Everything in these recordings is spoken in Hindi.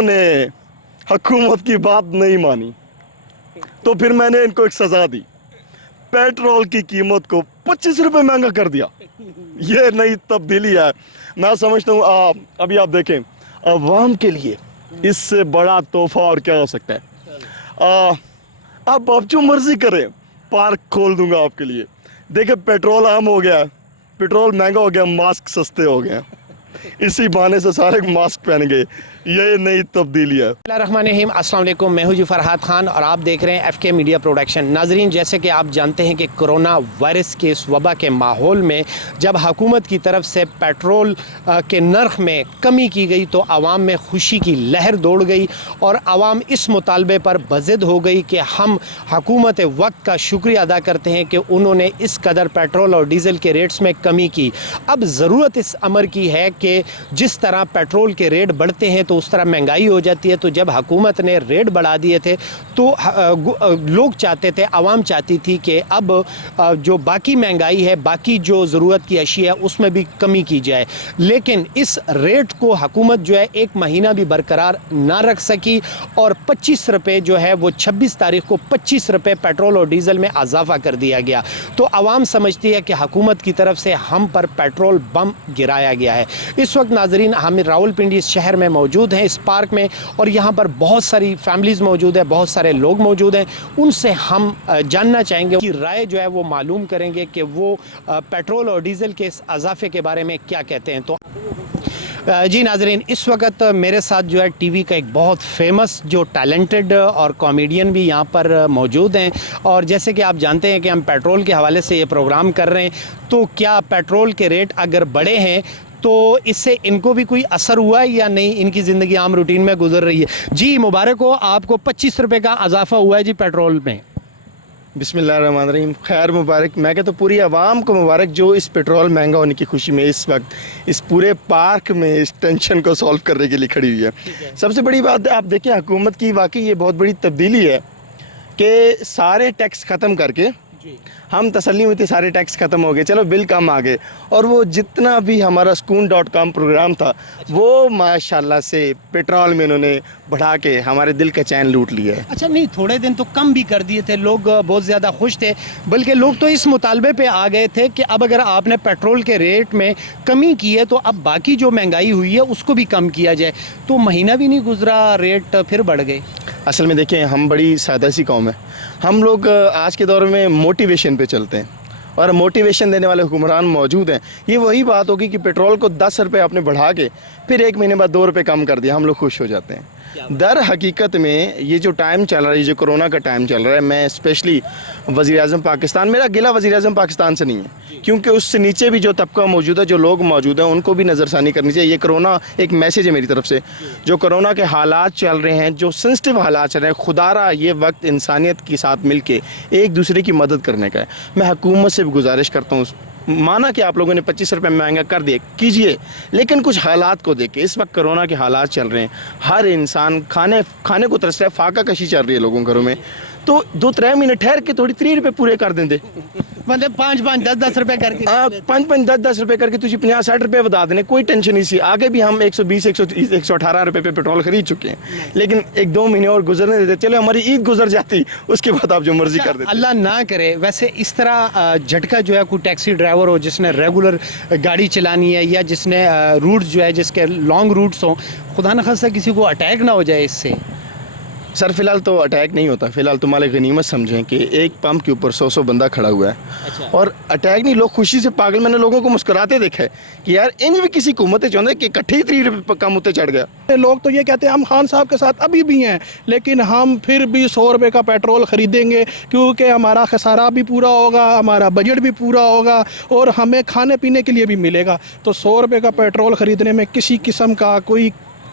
इन्होंने हुकूमत की बात नहीं मानी, तो फिर मैंने इनको एक सज़ा दी, पेट्रोल की कीमत को 25 रुपये महंगा कर दिया। ये नई तब्दीली है। मैं समझता हूँ अभी आप देखें, अवाम के लिए इससे बड़ा तोहफा और क्या हो सकता है। अब आप जो मर्जी करें, पार्क खोल दूंगा आपके लिए। देखिए, पेट्रोल आम हो गया, पेट्रोल महंगा हो गया, मास्क सस्ते हो गए, इसी बहाने से सारे मास्क पहन गए। ये नई तब्दीली है। बिस्मिल्लाहिर्रहमानिर्रहीम, अस्सलाम वालेकुम। मैं हूं जी फरहाद खान और आप देख रहे हैं एफके मीडिया प्रोडक्शन। नाजरीन, जैसे कि आप जानते हैं कि कोरोना वायरस के इस वबा के माहौल में जब हुकूमत की तरफ से पेट्रोल के नर्ख में कमी की गई तो आवाम में खुशी की लहर दौड़ गई और आवाम इस मुतालबे पर बज़िद हो गई कि हम हुकूमत वक्त का शुक्रिया अदा करते हैं कि उन्होंने इस कदर पेट्रोल और डीज़ल के रेट्स में कमी की। अब ज़रूरत इस अमर की है कि जिस तरह पेट्रोल के रेट बढ़ते हैं तो उस तरह महंगाई हो जाती है। तो जब हुकूमत ने रेट बढ़ा दिए थे तो लोग चाहते थे, आवाम चाहती थी कि अब जो बाकी महंगाई है, बाकी जो ज़रूरत की अशिया है उसमें भी कमी की जाए। लेकिन इस रेट को हुकूमत जो है एक महीना भी बरकरार ना रख सकी और 25 रुपये जो है वो 26 तारीख को 25 रुपये पेट्रोल और डीज़ल में इजाफा कर दिया गया। तो आवाम समझती है कि हुकूमत की तरफ से हम पर पेट्रोल बम गिराया गया है। इस वक्त नाजरीन हम रावलपिंडी इस शहर में मौजूद हैं, इस पार्क में, और यहाँ पर बहुत सारी फैमिलीज़ मौजूद है, बहुत सारे लोग मौजूद हैं। उनसे हम जानना चाहेंगे कि राय जो है वो मालूम करेंगे कि वो पेट्रोल और डीज़ल के इस इजाफे के बारे में क्या कहते हैं। तो जी नाजरीन, इस वक्त मेरे साथ जो है टीवी का एक बहुत फेमस जो टैलेंटेड और कॉमेडियन भी यहाँ पर मौजूद हैं। और जैसे कि आप जानते हैं कि हम पेट्रोल के हवाले से ये प्रोग्राम कर रहे हैं, तो क्या पेट्रोल के रेट अगर बढ़े हैं तो इससे इनको भी कोई असर हुआ है या नहीं, इनकी ज़िंदगी आम रूटीन में गुजर रही है? जी मुबारक हो, आपको 25 रुपये का इजाफा हुआ है जी पेट्रोल में। बिस्मिल्लाहिर्रहमानिर्रहीम, खैर मुबारक। मैं कहता तो पूरी आवाम को मुबारक जो इस पेट्रोल महंगा होने की खुशी में इस वक्त इस पूरे पार्क में इस टेंशन को सॉल्व करने के लिए खड़ी हुई है। सबसे बड़ी बात आप देखें, हुकूमत की वाकई ये बहुत बड़ी तब्दीली है कि सारे टैक्स ख़त्म करके हम तसल्ली में थे, सारे टैक्स ख़त्म हो गए, चलो बिल कम आ गए, और वो जितना भी हमारा sukoon.com प्रोग्राम था वो माशाल्लाह से पेट्रोल में इन्होंने बढ़ा के हमारे दिल का चैन लूट लिया है। अच्छा, नहीं, थोड़े दिन तो कम भी कर दिए थे, लोग बहुत ज़्यादा खुश थे, बल्कि लोग तो इस मुतालबे पे आ गए थे कि अब अगर आपने पेट्रोल के रेट में कमी की है तो अब बाकी जो महंगाई हुई है उसको भी कम किया जाए। तो महीना भी नहीं गुजरा, रेट फिर बढ़ गए। असल में देखें, हम बड़ी सादा सी कौम है, हम लोग आज के दौर में मोटिवेशन पे चलते हैं और मोटिवेशन देने वाले हुक्मरान मौजूद हैं। ये वही बात होगी कि पेट्रोल को 10 रुपये आपने बढ़ा के फिर एक महीने बाद 2 रुपये कम कर दिया, हम लोग खुश हो जाते हैं। दर हकीकत में ये जो टाइम चल रहा है, ये जो कोरोना का टाइम चल रहा है, मैं स्पेशली वज़ीर-ए-आज़म पाकिस्तान, मेरा गिला वज़ीर-ए-आज़म पाकिस्तान से नहीं है, क्योंकि उससे नीचे भी जो तबका मौजूद है, जो लोग मौजूद हैं, उनको भी नज़रसानी करनी चाहिए। ये कोरोना एक मैसेज है मेरी तरफ से, जो कोरोना के हालात चल रहे हैं, जो सेंसिटिव हालात चल रहे हैं, खुदारा ये वक्त इंसानियत के साथ मिल के एक दूसरे की मदद करने का है। मैं हुकूमत से भी गुजारिश करता हूँ, माना कि आप लोगों ने 25 रुपये महंगा कर दिए, कीजिए, लेकिन कुछ हालात को देख के, इस वक्त कोरोना के हालात चल रहे हैं, हर इंसान खाने को तरस रहा है, फाका कशी चल रही है लोगों के घरों में, तो 2-3 महीने ठहर के थोड़ी 3 रुपये पूरे कर देंगे, मतलब 5-5, 10-10 रुपये करके, 5-5, 10-10 रुपये करके तुझे 50-60 रुपये बता देने, कोई टेंशन नहीं सी। आगे भी हम 120, 118 रुपये पे पेट्रोल खरीद चुके हैं, लेकिन 1-2 महीने और गुजरने देते, चलो हमारी ईद गुजर जाती, उसके बाद आप जो मर्जी कर देते। अल्लाह ना करे वैसे इस तरह झटका जो है, कोई टैक्सी ड्राइवर हो जिसने रेगुलर गाड़ी चलानी है या जिसने रूट्स जो है, जिसके लॉन्ग रूट्स हों, खुदा न खास्ता किसी को अटैक ना हो जाए इससे। सर फिलहाल तो अटैक नहीं होता, फिलहाल तो मालिक गनीमत समझें कि एक पंप के ऊपर 100 बंदा खड़ा हुआ है। अच्छा। और अटैक नहीं, लोग खुशी से पागल, मैंने लोगों को मुस्कुराते देखा है कि यार इन भी किसी हुकूमत चाहते कि इकट्ठे 3 रुपये कम होते चढ़ गया। लोग तो ये कहते हैं हम खान साहब के साथ अभी भी हैं, लेकिन हम फिर भी 100 रुपये का पेट्रोल ख़रीदेंगे क्योंकि हमारा खसारा भी पूरा होगा, हमारा बजट भी पूरा होगा और हमें खाने पीने के लिए भी मिलेगा। तो 100 रुपये का पेट्रोल ख़रीदने में किसी किस्म का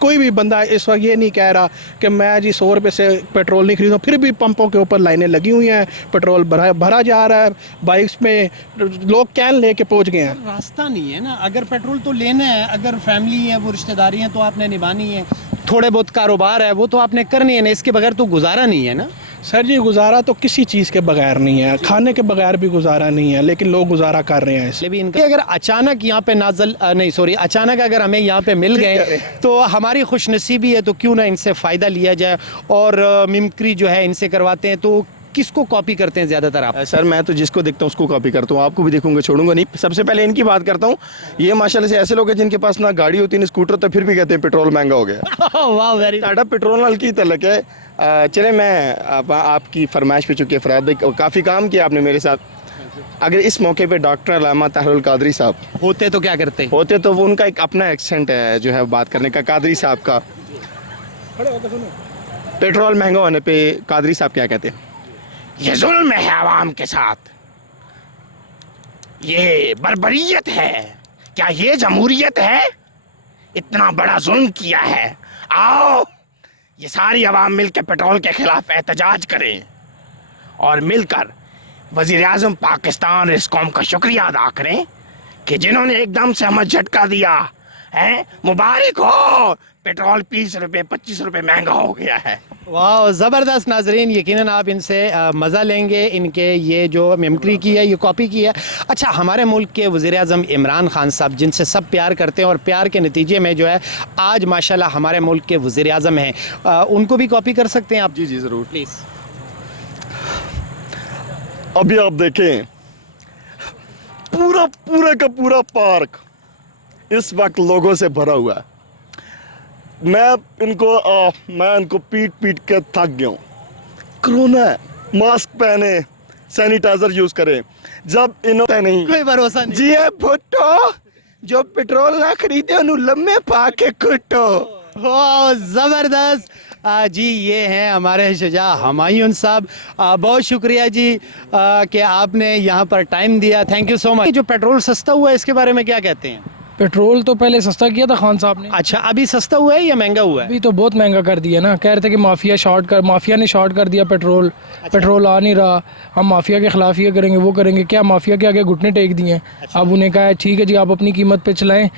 कोई भी बंदा इस वक्त ये नहीं कह रहा कि मैं जी 100 रुपये से पेट्रोल नहीं खरीदूँ। फिर भी पंपों के ऊपर लाइनें लगी हुई हैं, पेट्रोल भरा जा रहा है, बाइक्स में लोग कैन लेके पहुंच गए हैं। रास्ता नहीं है ना, अगर पेट्रोल तो लेना है, अगर फैमिली है, वो रिश्तेदारी हैं तो आपने निभानी है, थोड़े बहुत कारोबार है वो तो आपने करनी है ना, इसके बगैर तो गुजारा नहीं है ना। सर जी गुजारा तो किसी चीज़ के बगैर नहीं है, खाने के बगैर भी गुजारा नहीं है, लेकिन लोग गुजारा कर रहे हैं इससे। भी इनका अगर अचानक यहाँ पे नाजल नहीं सॉरी अचानक अगर हमें यहाँ पे मिल गए तो हमारी खुशनसीबी है, तो क्यों ना इनसे फ़ायदा लिया जाए और मिमिक्री जो है इनसे करवाते हैं। तो किसको कॉपी करते हैं ज़्यादातर आप? सर मैं तो जिसको देखता हूँ उसको कॉपी करता हूँ, आपको भी देखूंगा, छोड़ूंगा नहीं। सबसे पहले इनकी बात करता हूँ। ये माशाल्लाह से ऐसे लोग हैं जिनके पास ना गाड़ी होती है ना स्कूटर, तो फिर भी कहते हैं पेट्रोल महंगा हो गया। वाह वेरी साढ़ा पेट्रोल नाल की तलक है। चले मैं आपकी फरमाइश पे चुके फराद भाई, काफ़ी काम किया आपने मेरे साथ। अगर इस मौके पे डॉक्टर अल्लामा ताहिरुल कादरी साहब होते तो क्या करते? होते तो वो उनका एक अपना एक्सेंट है जो है बात करने का, कादरी साहब का। पेट्रोल महंगा होने पे कादरी साहब क्या कहते हैं? ये जुल्म है आवाम के साथ, ये बर्बरियत है, क्या ये जमहूरियत है? इतना बड़ा जुल्म किया है। आओ ये सारी आवाम मिलकर पेट्रोल के खिलाफ एहतजाज करें और मिलकर वज़ीर आज़म पाकिस्तान इस कौम का शुक्रिया अदा करें कि जिन्होंने एकदम से हमें झटका दिया है। मुबारक हो, पेट्रोल 20 रुपये 25 रुपये महंगा हो गया है। वाह ज़बरदस्त। नाजरीन यकीनन आप इनसे मज़ा लेंगे, इनके ये जो मिमिक्री की है ये कॉपी की है। अच्छा, हमारे मुल्क के वज़ीर आज़म इमरान खान साहब जिनसे सब प्यार करते हैं और प्यार के नतीजे में जो है आज माशाल्लाह हमारे मुल्क के वज़ीर आज़म हैं, उनको भी कॉपी कर सकते हैं आप? जी जी ज़रूर। प्लीज़। अभी आप देखें पूरा का पूरा पार्क इस वक्त लोगों से भरा हुआ है। मैं इनको पीट के थक गया हूँ। कोरोना है, मास्क पहने, सैनिटाइजर यूज करें, जब इन्होंने नहीं कोई भरोसा नहीं। जी है भुट्टो, जो पेट्रोल ना खरीदे उन्हें लम्बे पाके कुटो। वाह ज़बरदस्त। जी ये हैं हमारे शुजा हुमायूं साहब। बहुत शुक्रिया जी कि आपने यहाँ पर टाइम दिया, थैंक यू सो मच। जो पेट्रोल सस्ता हुआ है इसके बारे में क्या कहते हैं? पेट्रोल तो पहले सस्ता किया था खान साहब ने। अच्छा, अभी सस्ता हुआ है या महंगा हुआ है? अभी तो बहुत महंगा कर दिया ना, कह रहे थे कि माफिया ने शॉर्ट कर दिया पेट्रोल। पेट्रोल आ नहीं रहा, हम माफिया के खिलाफ ये करेंगे वो करेंगे। क्या माफिया के आगे घुटने टेक दिए हैं। अब उन्हें कहा है ठीक है जी आप अपनी कीमत पे चलाएं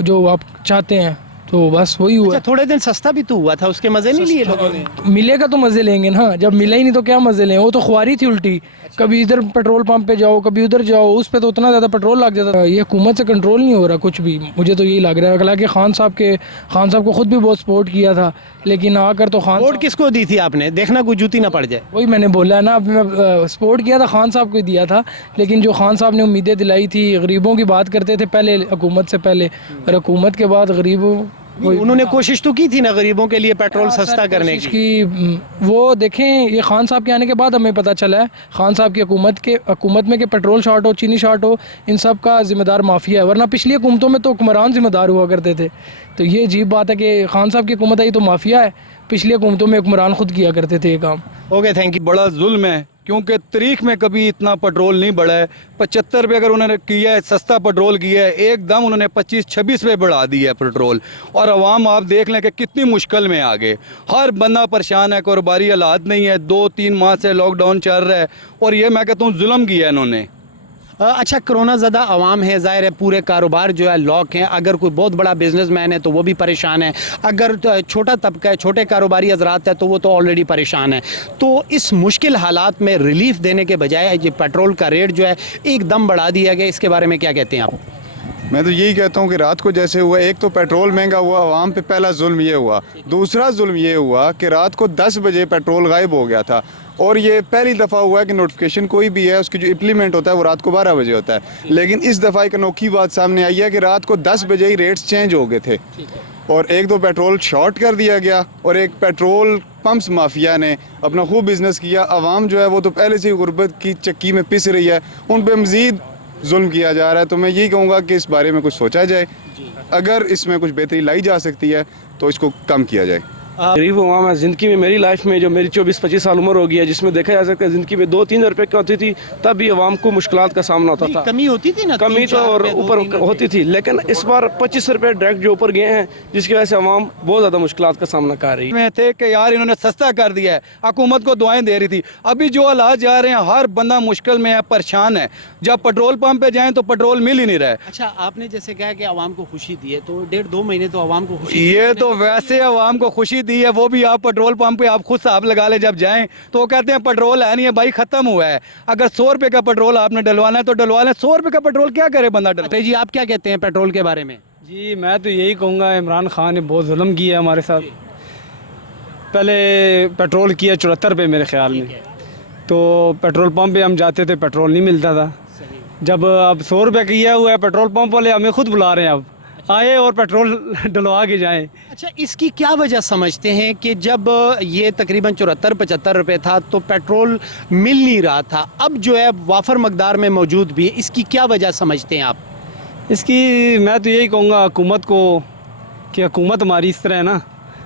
जो आप चाहते हैं, तो बस वही हुआ। अच्छा, थोड़े दिन सस्ता भी तो हुआ था, उसके मजे नहीं लिए लोगों ने? मिलेगा तो मजे लेंगे ना, जब मिला ही नहीं तो क्या मजे लें। वो तो ख्वारी थी उल्टी, कभी इधर पेट्रोल पंप पे जाओ कभी उधर जाओ, उस पे तो उतना ज़्यादा पेट्रोल लग जाता था। ये हुकूमत से कंट्रोल नहीं हो रहा कुछ भी, मुझे तो यही लग रहा है। हालांकि खान साहब को खुद भी बहुत सपोर्ट किया था, लेकिन आकर तो वोट किसको दी थी आपने? देखना कोई जूती ना पड़ जाए। वही मैंने बोला है ना, अभी मैं सपोर्ट किया था खान साहब को ही दिया था, लेकिन जो खान साहब ने उम्मीदें दिलाई थी, गरीबों की बात करते थे पहले हुकूमत से पहले, और हुकूमत के बाद गरीबों उन्होंने कोशिश तो की थी ना गरीबों के लिए पेट्रोल सस्ता करने की। वो देखें, ये खान साहब के आने के बाद हमें पता चला है खान साहब की हुकूमत में कि पेट्रोल शॉर्ट हो, चीनी शॉर्ट हो, इन सब का जिम्मेदार माफिया है। वरना पिछली हुकूमतों में तो हुक्मरान जिम्मेदार हुआ करते थे। तो ये अजीब बात है कि खान साहब की हुकूमत आई तो माफिया है, पिछली हुकूमतों में हुक्मरान खुद किया करते थे ये काम। Okay, thank you. बड़ा जुल्म है, क्योंकि तारीख में कभी इतना पेट्रोल नहीं बढ़ा है। 75 रुपये अगर उन्होंने किया है, सस्ता पेट्रोल किया है, एकदम उन्होंने 25-26 रुपये बढ़ा दिया है पेट्रोल। और अवाम आप देख लें कि कितनी मुश्किल में आ गए, हर बंदा परेशान है, कारोबारी हालात नहीं है, 2-3 माह से लॉकडाउन चल रहा है, और ये मैं कहता हूँ जुल्म किया है इन्होंने। अच्छा, कोरोना ज़्यादा आवाम है, ज़ाहिर है पूरे कारोबार जो है लॉक हैं। अगर कोई बहुत बड़ा बिजनेसमैन है तो वो भी परेशान है, अगर छोटा तबका है, छोटे कारोबारी हजरात है तो वो तो ऑलरेडी परेशान है। तो इस मुश्किल हालात में रिलीफ देने के बजाय ये पेट्रोल का रेट जो है एकदम बढ़ा दिया गया, इसके बारे में क्या कहते हैं आप? मैं तो यही कहता हूँ कि रात को जैसे हुआ, एक तो पेट्रोल महंगा हुआ, आवाम पे पहला जुल्म ये हुआ। दूसरा जुल्म ये हुआ कि रात को 10 बजे पेट्रोल गायब हो गया था, और ये पहली दफ़ा हुआ है कि नोटिफिकेशन कोई भी है उसकी जो इम्प्लीमेंट होता है वो रात को 12 बजे होता है। लेकिन इस दफ़ा एक अनोखी बात सामने आई है कि रात को 10 बजे ही रेट्स चेंज हो गए थे, और एक दो पेट्रोल शॉर्ट कर दिया गया, और एक पेट्रोल पंप्स माफिया ने अपना खूब बिजनेस किया। आवाम जो है वो तो पहले से ही गुर्बत की चक्की में पिस रही है, उन पर मज़ीद जुल्म किया जा रहा है। तो मैं यही कहूँगा कि इस बारे में कुछ सोचा जाए, अगर इसमें कुछ बेहतरी लाई जा सकती है तो इसको कम किया जाए। गरीब हुआ मैं ज़िंदगी में, मेरी लाइफ में जो मेरी 24-25 साल उम्र हो गई है, जिसमें देखा जा सकता है ज़िंदगी में 2-3 रुपये की होती थी, तब भी आवाम को मुश्किलात का सामना होता था। कमी होती थी ना, कमी तो और ऊपर होती थी, लेकिन इस बार 25 रुपये डायरेक्ट जो ऊपर गए हैं, जिसकी वजह से आवाम बहुत ज़्यादा मुश्किलात का सामना कर रही है। में थे कि यार इन्होंने सस्ता कर दिया है, हुकूमत को दुआएं दे रही थी। अभी जो हालात जा रहे हैं, हर बंदा मुश्किल में है, परेशान है। जब पेट्रोल पंप पे जाएं तो पेट्रोल मिल ही नहीं रहा है। अच्छा, आपने जैसे कहा कि आवाम को खुशी दी है, तो 1.5-2 महीने तो आवाम को खुशी ये तो वैसे आवाम को खुशी भी दी है, वो भी आप पेट्रोल पंप पे आप खुद साहब लगा ले जब जाएं तो वो कहते हैं पेट्रोल है नहीं है भाई, ख़त्म हुआ है। अगर 100 रुपये का पेट्रोल आपने डलवाना है तो डलवा लें। 100 रुपये का पेट्रोल क्या करे बंदा डलवा। जी आप क्या कहते हैं पेट्रोल के बारे में? जी मैं तो यही कहूँगा, इमरान खान ने बहुत जुल्म किया है हमारे साथ। पहले पेट्रोल किया 74 रुपये मेरे ख्याल में, तो पेट्रोल पंप पे हम जाते थे पेट्रोल नहीं मिलता था। जब अब 100 रुपये किया हुआ है, पेट्रोल पंप वाले हमें खुद बुला रहे हैं अब आए और पेट्रोल डलवा के जाएं। अच्छा, इसकी क्या वजह समझते हैं कि जब ये तकरीबन 74-75 रुपये था तो पेट्रोल मिल नहीं रहा था, अब जो है वाफर मकदार में मौजूद भी है, इसकी क्या वजह समझते हैं आप? इसकी मैं तो यही कहूँगा हुकूमत को कि हुकूमत हमारी इस तरह है ना,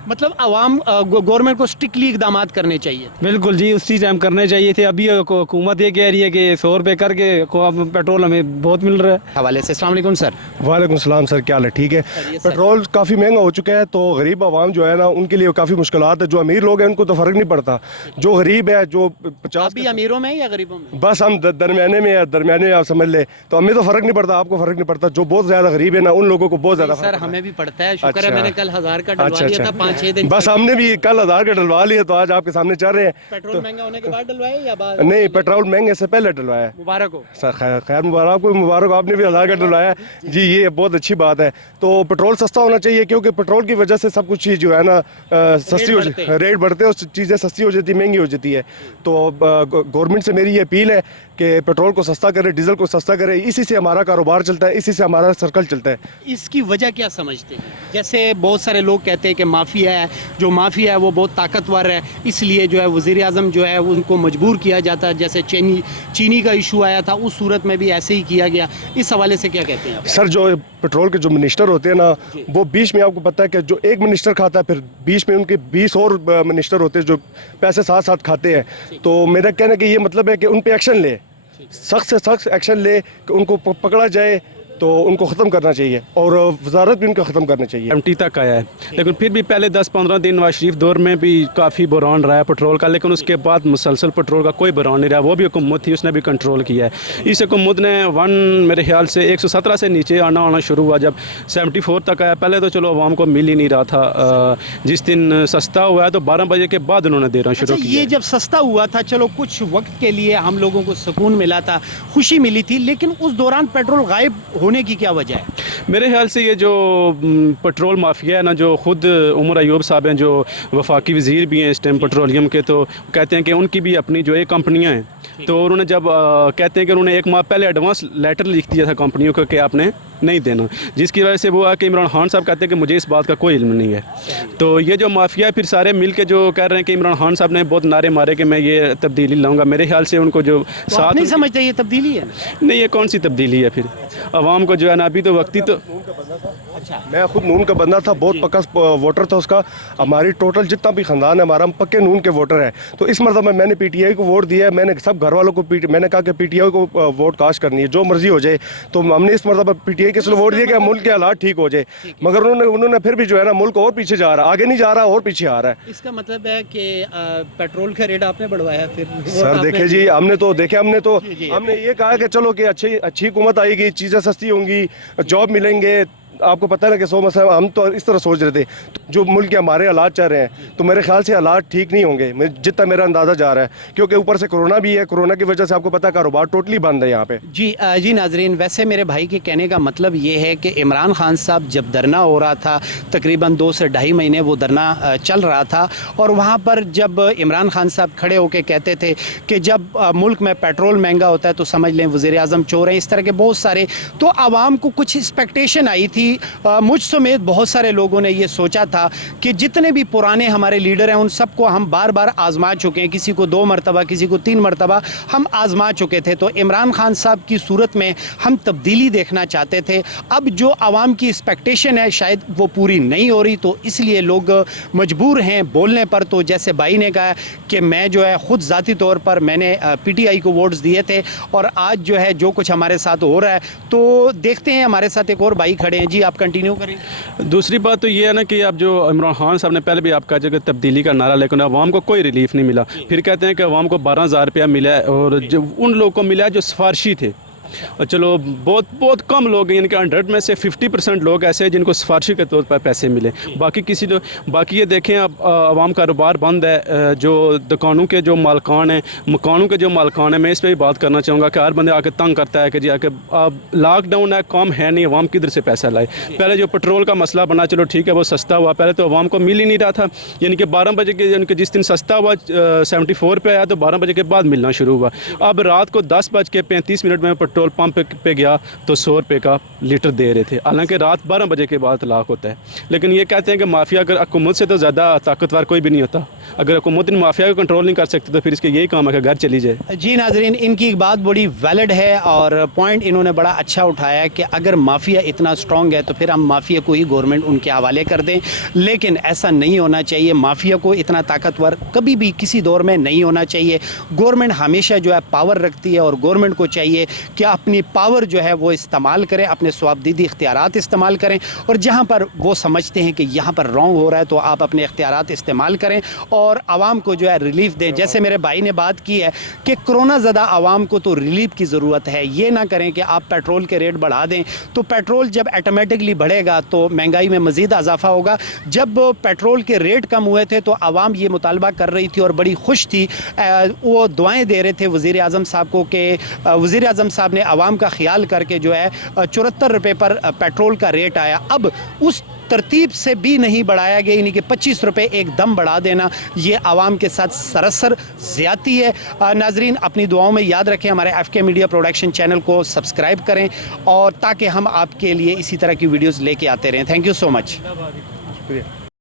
मतलब आवाम गवर्नमेंट को स्ट्रिक्टली इकदाम करने चाहिए। बिल्कुल जी उसी टाइम करने चाहिए थे। अभी हुकूमत ये कह रही है कि 100 रुपये करके पेट्रोल हमें बहुत मिल रहा है। हवाले से अस्सलाम वालेकुम सर। वालेकुम सलाम सर, क्या हाल है? ठीक है। पेट्रोल काफ़ी महंगा हो चुका है तो गरीब आवाम जो है ना उनके लिए काफ़ी मुश्किलात है। जो अमीर लोग हैं उनको तो फ़र्क नहीं पड़ता, जो गरीब है जो 50 भी अमीरों में या गरीबों में? बस हम दरमियाने में, दरमियाने आप समझ ले, तो हमें तो फ़र्क नहीं पड़ता, आपको फ़र्क नहीं पड़ता। जो बहुत ज़्यादा गरीब है ना उन लोगों को बहुत ज़्यादा सर हमें भी पड़ता है, शुक्र है अच्छा। मैंने कल 1000 का डलवा लिया था 5-6 दिन। बस हमने भी कल 1000 का डलवा लिया तो आज आपके सामने चल रहे हैं। पेट्रोल महंगा होने के बाद डलवाए या बाद? नहीं, पेट्रोल महंगे से पहले डलवाया। मुबारक हो सर, खैर मुबारक, आपको मुबारक, आपने भी 1000 का डलवाया जी, ये बहुत अच्छी बात है। तो पेट्रोल सस्ता होना चाहिए क्योंकि पेट्रोल की वजह से सब कुछ चीज़ जो है ना सस्ती हो, रेट बढ़ते हैं, चीज़ें सस्ती हो जाती है, महंगी हो जाती है। तो गवर्नमेंट से मेरी ये अपील है कि पेट्रोल को सस्ता करे, डीजल को सस्ता करे, इसी से हमारा कारोबार चलता है, इसी से हमारा सर्कल चलता है। इसकी वजह क्या समझते हैं? जैसे बहुत सारे लोग कहते हैं कि माफिया है, जो माफिया है वो बहुत ताकतवर है, इसलिए जो है वज़ीर आज़म जो है उनको मजबूर किया जाता है। जैसे चीनी का इशू आया था, उस सूरत में भी ऐसे ही किया गया। इस हवाले से क्या कहते हैं आप? सर, जो पेट्रोल के जो मिनिस्टर होते हैं ना, वो बीच में आपको पता है कि जो एक मिनिस्टर खाता है फिर बीच में उनके 20 और मिनिस्टर होते हैं जो पैसे साथ साथ खाते हैं। तो मेरा कहना कि ये मतलब है कि उन पे एक्शन ले, सख्त से सख्त एक्शन ले कि उनको पकड़ा जाए, तो उनको ख़त्म करना चाहिए और वजारत भी उनका ख़त्म करना चाहिए। एमटी तक आया है, लेकिन फिर भी पहले 10-15 दिन नवाज शरीफ दौर में भी काफ़ी बहरान रहा है पेट्रोल का, लेकिन उसके बाद मुसलसल पेट्रोल का कोई बहरान नहीं रहा। वो भी हुकूमत थी, उसने भी कंट्रोल किया है। इस हुकूमत ने मेरे ख्याल से 117 से नीचे आना शुरू हुआ जब 74 तक आया। पहले तो चलो आवाम को मिल ही नहीं रहा था, जिस दिन सस्ता हुआ है तो 12 बजे के बाद उन्होंने देना शुरू किया। ये जब सस्ता हुआ था, चलो कुछ वक्त के लिए हम लोगों को सुकून मिला था, खुशी मिली थी, लेकिन उस दौरान पेट्रोल गायब होने की क्या वजह है? मेरे ख्याल से ये जो पेट्रोल माफिया है ना, जो खुद उमर अयूब साहब हैं जो वफाकी वज़ीर भी हैं इस टाइम पेट्रोलियम के, तो कहते हैं कि उनकी भी अपनी जो एक कंपनियां हैं, तो उन्होंने जब कहते हैं कि उन्होंने 1 माह पहले एडवांस लेटर लिख दिया था कंपनियों को कि आपने नहीं देना, जिसकी वजह से वो है कि इमरान खान साहब कहते हैं कि मुझे इस बात का कोई इल्म नहीं है। तो ये जो माफिया फिर सारे मिल के जो कह रहे हैं कि इमरान खान साहब ने बहुत नारे मारे कि मैं ये तब्दीली लाऊंगा, मेरे ख्याल से उनको जो तो साथ नहीं समझते ये तब्दीली है? नहीं, ये कौन सी तब्दीली है? फिर आवाम को जो है ना अभी तो वक्ती तो मैं खुद नून का बंदा था, बहुत पक्का वोटर था उसका। हमारी टोटल जितना भी ख़ानदान है हमारा, हम पक्के नून के वोटर हैं। तो इस मरतबा मैंने पीटीआई को वोट दिया है। मैंने सब घर वालों को मैंने कहा कि पीटीआई को वोट कास्ट करनी है, जो मर्जी हो जाए। तो हमने इस मरतबा पीटीआई के इसलिए वोट दिया कि मुल्क के हालात ठीक हो जाए, मगर उन्होंने फिर भी जो है ना मुल्क और पीछे जा रहा है, आगे नहीं जा रहा और पीछे आ रहा है। इसका मतलब है कि पेट्रोल का रेट आपने बढ़वाया फिर? सर देखिए जी, हमने ये कहा कि चलो कि अच्छी हुकूमत आएगी, चीज़ें सस्ती होंगी, जॉब मिलेंगे। आपको पता है ना कि 100 मसला, हम तो इस तरह सोच रहे थे। जो मुल्क के हमारे हालात चल रहे हैं, तो मेरे ख्याल से हालात ठीक नहीं होंगे, जितना मेरा अंदाज़ा जा रहा है, क्योंकि ऊपर से कोरोना भी है। कोरोना की वजह से आपको पता है कारोबार टोटली बंद है यहाँ पे। जी नाजरीन, वैसे मेरे भाई के कहने का मतलब ये है कि इमरान खान साहब जब धरना हो रहा था, तकरीबन 2 से ढाई महीने वो धरना चल रहा था, और वहाँ पर जब इमरान खान साहब खड़े होकर कहते थे कि जब मुल्क में पेट्रोल महंगा होता है तो समझ लें वज़ीर आज़म चोर हैं, इस तरह के बहुत सारे, तो आवाम को कुछ एक्सपेक्टेशन आई थी। मुझ समेत बहुत सारे लोगों ने ये सोचा था कि जितने भी पुराने हमारे लीडर हैं उन सबको हम बार बार आजमा चुके हैं, किसी को 2 मरतबा, किसी को 3 मरतबा हम आजमा चुके थे। तो इमरान खान साहब की सूरत में हम तब्दीली देखना चाहते थे। अब जो आवाम की एक्सपेक्टेशन है शायद वो पूरी नहीं हो रही, तो इसलिए लोग मजबूर हैं बोलने पर। तो जैसे भाई ने कहा कि मैं जो है ख़ुद ज़ाती तौर पर मैंने PTI को वोट्स दिए थे, और आज जो है जो कुछ हमारे साथ हो रहा है, तो देखते हैं। हमारे साथ एक और भाई खड़े हैं। जी आप कंटिन्यू करें। दूसरी बात तो ये है ना कि अब जो इमरान खान साहब ने पहले भी आपका जगह तब्दीली का नारा, लेकिन अवाम को कोई रिलीफ नहीं मिला। फिर कहते हैं कि अवाम को 12,000 रुपया मिला है, और जो उन लोगों को मिला है जो सिफारशी थे, चलो बहुत बहुत कम लोग हैं, यानी कि 100 में से 50% लोग ऐसे हैं जिनको सिफारिशी के तौर पर पैसे मिले। बाकी किसी तो बाकी ये देखें अब आवाम कारोबार बंद है। जो दुकानों के जो मालकान हैं, मकानों के जो मालकान हैं, मैं इस पर भी बात करना चाहूँगा कि हर बंदे आके तंग करता है कि जी आके अब लॉकडाउन है, काम है नहीं, अवाम किधर से पैसा लाए। पहले जो पेट्रोल का मसला बना, चलो ठीक है वो सस्ता हुआ, पहले तो अवाम को मिल ही नहीं रहा था, यानी कि 12 बजे के, यानी कि जिस दिन सस्ता हुआ 74 पे आया तो 12 बजे के बाद मिलना शुरू हुआ। अब रात को 10:35 में पेट्रोल पंप पे गया तो 100 रुपये का लीटर दे रहे थे, हालांकि रात 12 बजे के बाद तलाक होता है। लेकिन ये कहते हैं कि माफिया अगर हुकूमत से तो ज़्यादा ताकतवर कोई भी नहीं होता। अगर हुकूमत इन माफिया को कंट्रोल नहीं कर सकती तो फिर इसके यही काम है कि घर चली जाए। जी नाजरीन, इनकी बात बड़ी वैलिड है और पॉइंट इन्होंने बड़ा अच्छा उठाया कि अगर माफिया इतना स्ट्रॉन्ग है तो फिर हम माफिया को ही गवर्नमेंट उनके हवाले कर दें, लेकिन ऐसा नहीं होना चाहिए। माफिया को इतना ताकतवर कभी भी किसी दौर में नहीं होना चाहिए। गवर्नमेंट हमेशा जो है पावर रखती है और गवर्नमेंट को चाहिए कि अपनी पावर जो है वो इस्तेमाल करें, अपने स्वाबदीदी इख्तियारात इस्तेमाल करें, और जहाँ पर वो समझते हैं कि यहाँ पर रॉन्ग हो रहा है तो आप अपने इख्तियारात इस्तेमाल करें और आवाम को जो है रिलीफ दें। जैसे मेरे भाई ने बात की है कि कोरोना ज़्यादा आवाम को तो रिलीफ की ज़रूरत है। ये ना करें कि आप पेट्रोल के रेट बढ़ा दें, तो पेट्रोल जब ऑटोमेटिकली बढ़ेगा तो महंगाई में मज़ीद इजाफा होगा। जब पेट्रोल के रेट कम हुए थे तो आवाम ये मुतालबा कर रही थी और बड़ी खुश थी, वो दुआएं दे रहे थे वज़ीर आज़म साहब को कि वज़ीर आज़म साहब ने आवाम का ख्याल करके जो है 74 रुपये पर पेट्रोल का रेट आया। अब उस तरतीब से भी नहीं बढ़ाया गया, यानी कि 25 रुपये एकदम बढ़ा देना ये आवाम के साथ सरासर ज़्यादती है। नाजरीन, अपनी दुआओं में याद रखें, हमारे FK मीडिया प्रोडक्शन चैनल को सब्सक्राइब करें और ताकि हम आपके लिए इसी तरह की वीडियोज़ लेके आते रहें। Thank you so much.